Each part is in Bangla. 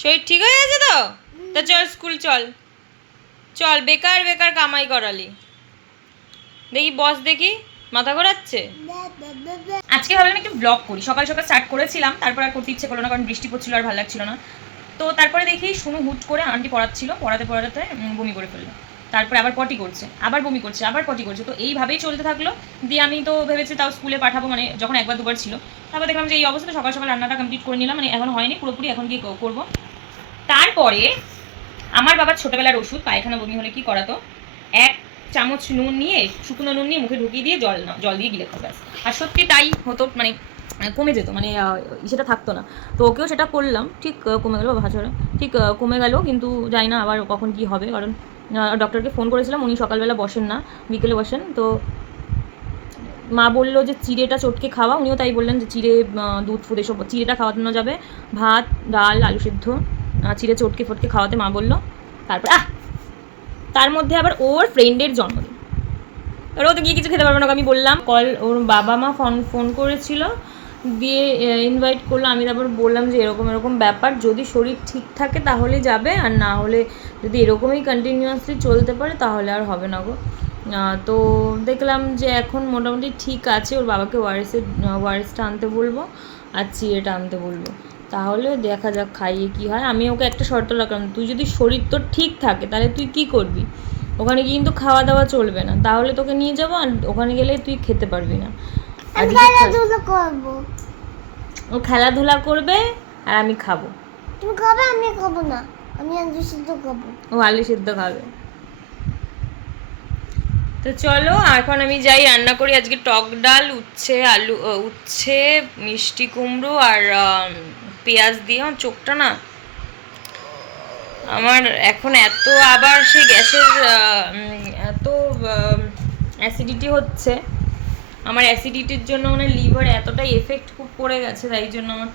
শরীর ঠিক হয়ে গেছে তো? তা চল স্কুল চল, চল। বেকার বেকার কামাই করালি। দেখি বস, দেখি মাথা ঘোরাচ্ছে। আজকে ভাবলাম একটু ব্লগ করি, সকাল সকাল স্টার্ট করেছিলাম, তারপর আর করতে ইচ্ছে করলো না, কারণ বৃষ্টি পড়ছিল আর ভালো লাগছিল না। তো তারপরে দেখি শুনু হুট করে আন্টি পড়াচ্ছিল, পড়াতে পড়াতে বমি করে ফেললো। তারপরে আবার পটি করছে, আবার বমি করছে, আবার পটি করছে। তো এইভাবেই চলতে থাকলো। দিয়ে আমি তো ভেবেছি তাও স্কুলে পাঠাবো, মানে যখন একবার দুবার ছিল। তারপর দেখলাম যে এই অবস্থা, সকাল সকাল রান্নাটা কমপ্লিট করে নিলাম, মানে এখন হয়নি পুরোপুরি, এখন গিয়ে করবো। তারপরে আমার বাবার ছোটোবেলার ওষুধ, পায়খানা বমি হলে কি করাতো, 1 চামচ নুন নিয়ে, শুকনো নুন নিয়ে মুখে ঢুকিয়ে দিয়ে জল দিয়ে গিলে খাবে। আর সত্যি তাই হতো, মানে কমে যেত, মানে সেটা থাকতো না। তো ওকেও সেটা করলাম, ঠিক কমে গেলো ভাষাটা, ঠিক কমে গেল। কিন্তু জানি না আবার কখন কি হবে, কারণ ডক্টরকে ফোন করেছিলাম, উনি সকালবেলা বসেন না, বিকেলে বসেন। তো মা বললো যে চিড়েটা চটকে খাওয়া, উনিও তাই বললেন যে চিড়ে, দুধ ফুদ এসব চিড়েটা খাওয়ানো যাবে, ভাত ডাল আলু সিদ্ধ চিড়ে চটকে ফটকে খাওয়াতে মা বললো। তারপর তার মধ্যে আবার ওর ফ্রেন্ডের জন্মদিন, এবার ও তো গিয়ে কিছু খেতে পারবে না। আমি বললাম ওর বাবা মা ফোন করেছিল, দিয়ে ইনভাইট করলো। আমি তারপর বললাম যে এরকম এরকম ব্যাপার, যদি শরীর ঠিক থাকে তাহলে যাবে, আর না হলে যদি এরকমই কন্টিনিউয়াসলি চলতে পারে তাহলে আর হবে না গো। তো দেখলাম যে এখন মোটামুটি ঠিক আছে, ওর বাবাকে ওয়ারেসটা আনতে বলবো আর চিড়েটা আনতে বলবো, তাহলে দেখা যাক খাইয়ে কী হয়। আমি ওকে একটা শর্ত রাখলাম, তুই যদি শরীর তোর ঠিক থাকে তাহলে তুই কী করবি, ওখানে গিয়ে কিন্তু খাওয়া দাওয়া চলবে না, তাহলে তোকে নিয়ে যাবো, আর ওখানে গেলে তুই খেতে পারবি না। ও খেলাধুলা করবে আর আমি খাবো। তুমি খাবে, আমি খাবো না, আমি আলু সিদ্ধ খাবো। ও আলু সিদ্ধ খাবে। তো চলো এখন আমি যাই রান্না করি। আজকে টক ডাল, উচ্ছে মিষ্টি কুমড়ো আর পেঁয়াজ দিয়ে। আমার চোখটা না, আমার এখন এত আবার সেই গ্যাসের এত অ্যাসিডিটি হচ্ছে। আমার অ্যাসিডিটির জন্য মানে লিভার এতটাই এফেক্ট খুব পড়ে গেছে, তাই জন্য আমার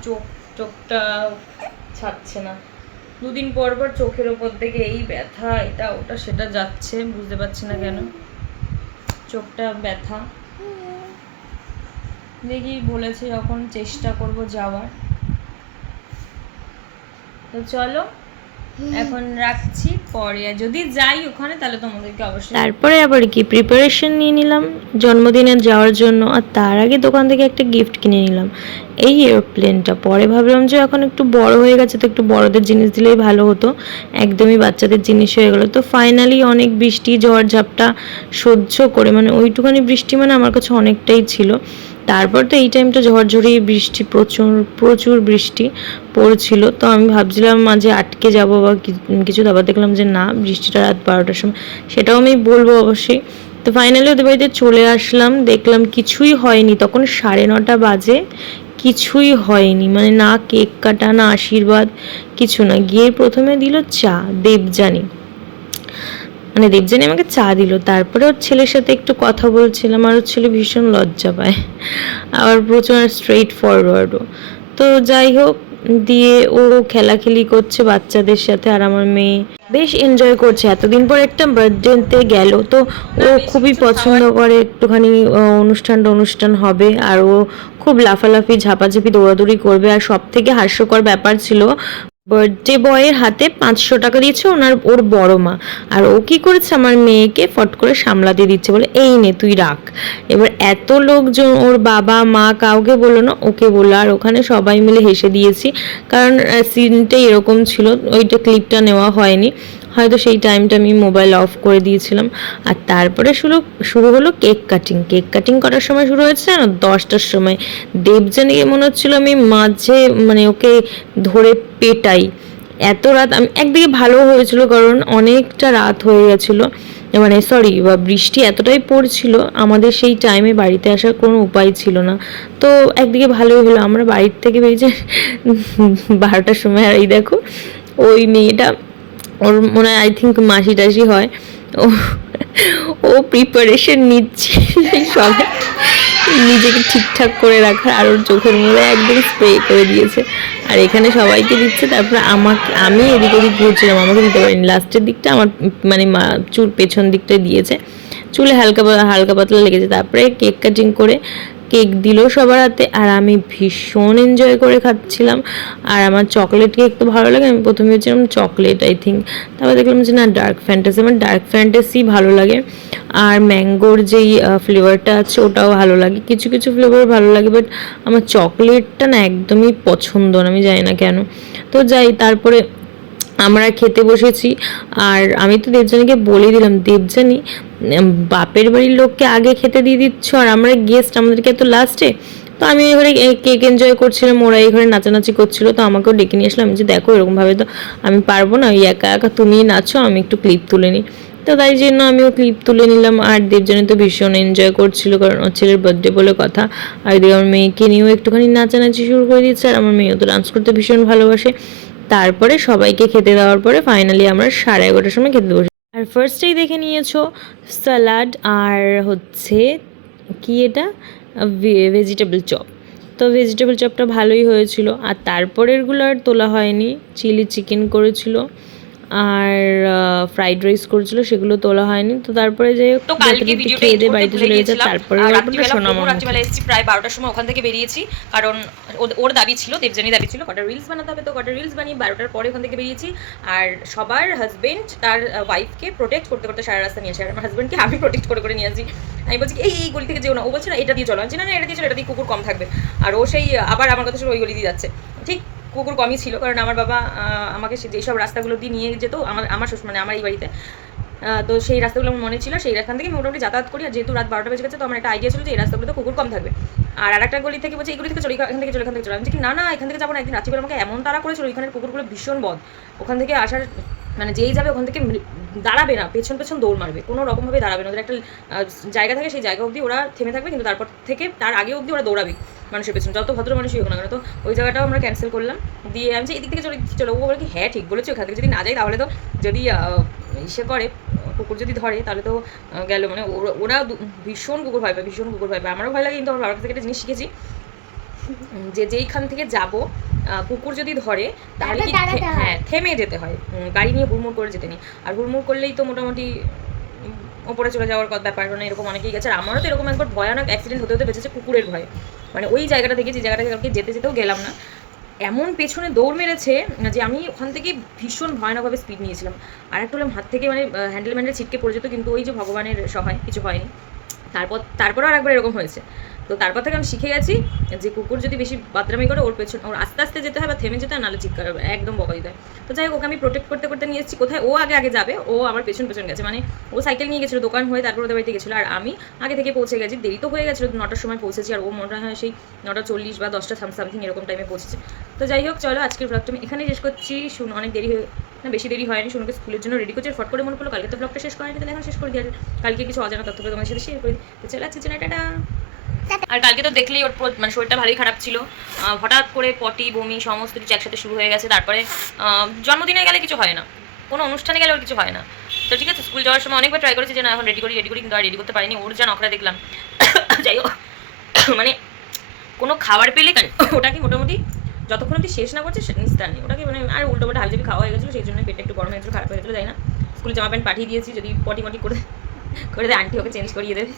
চোখটা ছাড়ছে না। 2 দিন পর পর চোখের ওপর থেকে এই ব্যথা, এটা ওটা সেটা যাচ্ছে, বুঝতে পারছি না কেন চোখটা ব্যথা। দেখি বলেছে যখন চেষ্টা করব যাওয়ার। তো চলো এখন রাখছি, পরে যদি যাই ওখানে তাহলে তোমাদেরকে অবশ্যই। তারপরে আবার কি প্রিপারেশন নিয়ে নিলাম জন্মদিনে যাওয়ার জন্য, আর তার আগে দোকান থেকে একটা গিফট কিনে নিলাম, এই এরোপ্লেনটা। পরে ভাবলাম যে এখন একটু বড় হয়ে গেছে, তো একটু বড়দের জিনিস দিলেই ভালো হতো, একদমই বাচ্চাদের জিনিস হয়ে গেলো। তো ফাইনালি অনেক বৃষ্টি ঝড় ঝাপটা সহ্য করে, মানে ওইটুখানি বৃষ্টি মানে আমার কাছে অনেকটাই ছিল। তারপর তো এই টাইমটা ঝড়ঝড়ি বৃষ্টি, প্রচুর প্রচুর বৃষ্টি পড়ছিল। তো আমি ভাবছিলাম মাঝে আটকে যাব বা কিছু, তারপর দেখলাম যে না, বৃষ্টিটা রাত 12টার সময়, সেটাও আমি বলবো অবশ্যই। তো ফাইনালি ওদের বাড়িতে চলে আসলাম, দেখলাম কিছুই হয়নি, তখন 9:30 বাজে, কিছুই হয়নি, মানে না কেক কাটা না আশীর্বাদ, কিছু না। গিয়ে প্রথমে দিল চা, দেবযানী, মানে দেবযানী আমাকে চা দিল। তারপরে ওর ছেলের সাথে একটু কথা বলছিলাম, আর ওর ছেলে ভীষণ লজ্জা পায়, আবার প্রচুর স্ট্রেইট ফরওয়ার্ডও। তো যাই হোক, দিয়ে ও খেলাখেলি করছে বাচ্চাদের সাথে, আর আমার মেয়ে বেশ এনজয় করছে। এতদিন পর একটা বার্থডেতে গেল, তো ও খুবই পছন্দ করে একটুখানি অনুষ্ঠান হবে, আর ও খুব লাফালাফি ঝাপাঝাপি দৌড়াদৌড়ি করবে। আর সব থেকে হাস্যকর ব্যাপার ছিল, বার্থডে বয়ের হাতে 500 টাকা দিয়েছে ওর বড় মা, আর ও কি করেছে, আমার মেয়েকে ফট করে সামলাতে দিচ্ছে, বলে এই নে তুই রাখ। এবার এত লোকজন, ওর বাবা মা কাউকে বললো না, ওকে বললো, আর ওখানে সবাই মিলে হেসে দিয়েছি, কারণ সিনটাই এরকম ছিল। ওইটা ক্লিপটা নেওয়া হয়নি, হয়তো সেই টাইমটা আমি মোবাইল অফ করে দিয়েছিলাম। আর তারপরে শুরু হলো কেক কাটিং করার সময় শুরু হয়েছে না 10টার সময়। দেবযানীকে মনে হচ্ছিলো আমি মাঝে, মানে ওকে ধরে পেটাই, এত রাত। আমি একদিকে ভালো হয়েছিল, কারণ অনেকটা রাত হয়ে গেছিলো, মানে বা বৃষ্টি এতটাই পড়ছিল, আমাদের সেই টাইমে বাড়িতে আসার কোনো উপায় ছিল না। তো একদিকে ভালোই হলো, আমরা বাড়ির থেকে বেরিয়েছি 12টার সময়। আর এই দেখো ওই মেয়েটা, ওর মনে হয় আই থিঙ্ক মাসি টাসি হয়, ও ও প্রিপারেশন নিচ্ছে সবাই নিজেকে ঠিকঠাক করে রাখার, আর ওর চোখের মধ্যে একদম স্প্রে করে দিয়েছে, আর এখানে সবাইকে দিচ্ছে। তারপরে আমি এদিক ওদিক ঘুরছিলাম, আমাকে দিতে পারিনি, লাস্টের দিকটা আমার মানে চুল পেছন দিকটায় দিয়েছে, চুলে হালকা হালকা পাতলা লেগেছে। তারপরে কেক কাটিং করে কেক দিল সবার হাতে, আর আমি ভীষণ এনজয় করে খাচ্ছিলাম। আর আমার চকলেট কেক তো ভালো লাগে, আমি প্রথমে ভেবেছিলাম চকলেট আই থিঙ্ক, তারপর দেখলাম যে না ডার্ক ফ্যান্টাসি, আমার ডার্ক ফ্যান্টাসি ভালো লাগে। আর ম্যাঙ্গোর যেই ফ্লেভারটা আছে ওটাও ভালো লাগে, কিছু কিছু ফ্লেভার ভালো লাগে, বাট আমার চকলেটটা না একদমই পছন্দ না, আমি জানি না কেন। তো যাই, তারপরে আমরা খেতে বসেছি। আর আমি তো দেবযানীকে বলে দিলাম, দেবযানী বাপের বাড়ির লোককে আগে খেতে দিয়ে দিচ্ছ, আর আমরা গেস্ট, আমাদেরকে তো লাস্টে। তো আমি এই ঘরে কেক এনজয় করছিলাম, ওরা এই ঘরে নাচানাচি করছিল, তো আমাকেও ডেকে নিয়ে আসলাম যে দেখো এরকমভাবে তো আমি পারবো না, ওই একা একা তুমিই নাচো, আমি একটু ক্লিপ তুলে নিই। তো তাই জন্য আমিও ক্লিপ তুলে নিলাম। আর দেবযানী তো ভীষণ এনজয় করছিল, কারণ ওর ছেলের বার্থডে বলে কথা। আর এদিকে আমার মেয়েকে নিয়েও একটুখানি নাচানাচি শুরু করে দিচ্ছে, আর আমার মেয়েও তো ডান্স করতে ভীষণ ভালোবাসে। তারপরে সবাইকে খেতে দেওয়ার পরে ফাইনালি আমরা 11:30টার সময় খেতে বসি। আর ফার্স্টেই দেখে নিয়েছো স্যালাড আর হচ্ছে কি এটা ভেজিটেবল চপ। তো ভেজিটেবল চপটা ভালোই হয়েছিল। আর তারপরেরগুলো আর তোলা হয়নি, চিলি চিকেন করেছিল আর ফ্রাইড রাইস করেছিল, সেগুলো তোলা হয়নি। তো তারপরে যে তো কালকে ভিডিওটা খেয়ে দিয়ে বাড়িতে চলে গেছে। তারপরে রাত্রিবেলা এসেছি প্রায় 12টার সময়, ওখান থেকে বেরিয়েছি, কারণ ওর দাবি ছিল, দেবযানী দাবি ছিল কটা রিলস বানাতে হবে, তো কটা রিলস বানিয়ে 12টার পরে ওখান থেকে বেরিয়েছি। আর সবার হাজবেন্ড তার ওয়াইফকে প্রোটেক্ট করতে করতে সারা রাস্তা নিয়ে আসে, আর আমার হাজবেন্ডকে আমি প্রোটেক্ট করে করে নিয়ে আসি। আমি বলছি এই গলি থেকে যেও না, ও বলছে না এটা দিয়ে চলো, না এটা দিয়ে চলো, এটা দিয়ে কুকুর কম থাকবে। আর ও সেই আবার আমার কথা শুনে ওই গলি দিয়ে যাচ্ছে। ঠিক কুকুর কমই ছিল, কারণ আমার বাবা আমাকে যেসব রাস্তাগুলো দিয়ে নিয়ে যেত আমার শ্বশুর মানে আমার এই বাড়িতে, তো সেই রাস্তাগুলো আমার মনে ছিল, সেই রাস্তা থেকে মোটামুটি যাতায়াত করি। আর যেহেতু রাত 12টা বেজে গেছে, তো আমার একটা আইডিয়া ছিল যে এই রাস্তাগুলোতে কুকুর কম থাকবে। আর আরেকটা গলি থেকে বলছে এই গলি থেকে চলো, এখান থেকে চলো, এখান থেকে চলো। আমি কি না এখান থেকে যাবো না, একদিন রাত্রিবেলা আমাকে এমন তাড়া করেছিল, ওইখানের কুকুরগুলো ভীষণ বদ, ওখান থেকে আসার মানে যেই যাবে ওখান থেকে দাঁড়াবে না, পেছন পেছন দৌড় মারবে, কোনো রকমভাবে দাঁড়াবে না। ওদের একটা জায়গা থাকে, সেই জায়গা অবধি ওরা থেমে থাকবে, কিন্তু তারপর থেকে তার আগে অবধি ওরা দৌড়াবে মানুষের পেছন, যত ভদ্র মানুষই হোক না কেন। তো ওই জায়গাটাও আমরা ক্যান্সেল করলাম, দিয়ে আমি এদিক থেকে চলো ও বলে কি হ্যাঁ ঠিক বলেছি, ওখান থেকে যদি না যাই তাহলে তো যদি ইসে করে কুকুর যদি ধরে তাহলে তো গেল, মানে ওরা ভীষণ কুকুর ভয় পায়, ভীষণ কুকুর ভয় পায়। আমারও ভয় লাগে, কিন্তু আমার বাবার কাছ থেকে একটা জিনিস শিখেছি যে যেইখান থেকে যাব কুকুর যদি ধরে তাহলে কি হ্যাঁ থেমে যেতে হয়, গাড়ি নিয়ে হুড়মুড় করে যেতে নেই। আর হুড়মুড় করলেই তো মোটামুটি ওপরে চলে যাওয়ার ব্যাপার, মানে এরকম অনেকেই গেছে। আর আমারও তো এরকম একবার ভয়ানক অ্যাক্সিডেন্ট হতে হতে বেঁচেছে কুকুরের ভয়ে, মানে ওই জায়গাটা থেকে, যে জায়গাটা থেকে যেতে যেতেও গেলাম না, এমন পেছনে দৌড় মেরেছে যে আমি ওখান থেকে ভীষণ ভয়ানকভাবে স্পিড নিয়েছিলাম। আর একটা হলাম হাত থেকে মানে হ্যান্ডেল ছিটকে পড়ে যেত, কিন্তু ওই যে ভগবানের সহায় কিছু হয়নি। তারপরও আর একবার এরকম হয়েছে। তো তারপর থেকে আমি শিখে গেছি যে কুকুর যদি বেশি বাতরামি করে ওর পেছন ওর আস্তে আস্তে যেতে হয় বা থেমে যেতে হয়, নাহলে চিৎকার হবে, একদম বকা দিতে হয়। তো যাই হোক, ওকে আমি প্রোটেক্ট করতে করতে নিয়ে এসেছি, কোথায় ও আগে যাবে, ও আমার পেছন গেছে, মানে ও সাইকেল নিয়ে গেছিলো দোকান হয়ে, তারপর ওদের বাড়িতে গেছিলো, আর আমি আগে থেকে পৌঁছে গেছি। দেরি তো হয়ে গেছিলো, 9টার সময় পৌঁছেছি, আর ও মনে হয় সেই 9:40 বা 10টা সামথিং এরকম টাইমে পৌঁছেছে। তো যাই হোক, চলো আজকের ব্লগটা আমি এখানেই শেষ করছি। শুনো অনেক দেরি হয়ে না, বেশি দেরি হয়নি, শুনুকে স্কুলের জন্য রেডি করছে, ফট করে মনে করলো কালকে তো ব্লগটা শেষ করানি, তাহলে এখন শেষ করে দিয়ে কালকে কিছু অজানা তথ্য তোমাদের সাথে শেয়ার করি। তো চলো আজকে টাটা। আর কালকে তো দেখলেই ওর মানে শরীরটা ভালোই খারাপ ছিল, হঠাৎ করে পটি বমি সমস্ত কিছু একসাথে শুরু হয়ে গেছে। তারপরে জন্মদিনে গেলে কিছু হয় না, কোনো অনুষ্ঠানে গেলে ওর কিছু হয় না। তো ঠিক আছে, স্কুল যাওয়ার সময় অনেকবার ট্রাই করেছি যে না এখন রেডি করি, কিন্তু আর রেডি করতে পারিনি, ওর যা নখরা দেখলাম। যাই হোক, মানে কোনো খাবার পেলে ওটাকে মোটামুটি যতক্ষণ অব্দি শেষ না করছে নিস্তার নেই, ওটাকে মানে আর উল্টো পাল্টা হাবিজাবি খাওয়া হয়ে গেছিলো, সেই জন্য পেটটা একটু গরম হয়ে গেছিলো, খারাপ হয়ে গেছিলো, যাই না। স্কুলে জামা প্যান্ট পাঠিয়ে দিয়েছি, যদি পটি মটি করে দেয় আন্টি ওকে চেঞ্জ করিয়ে দেবে।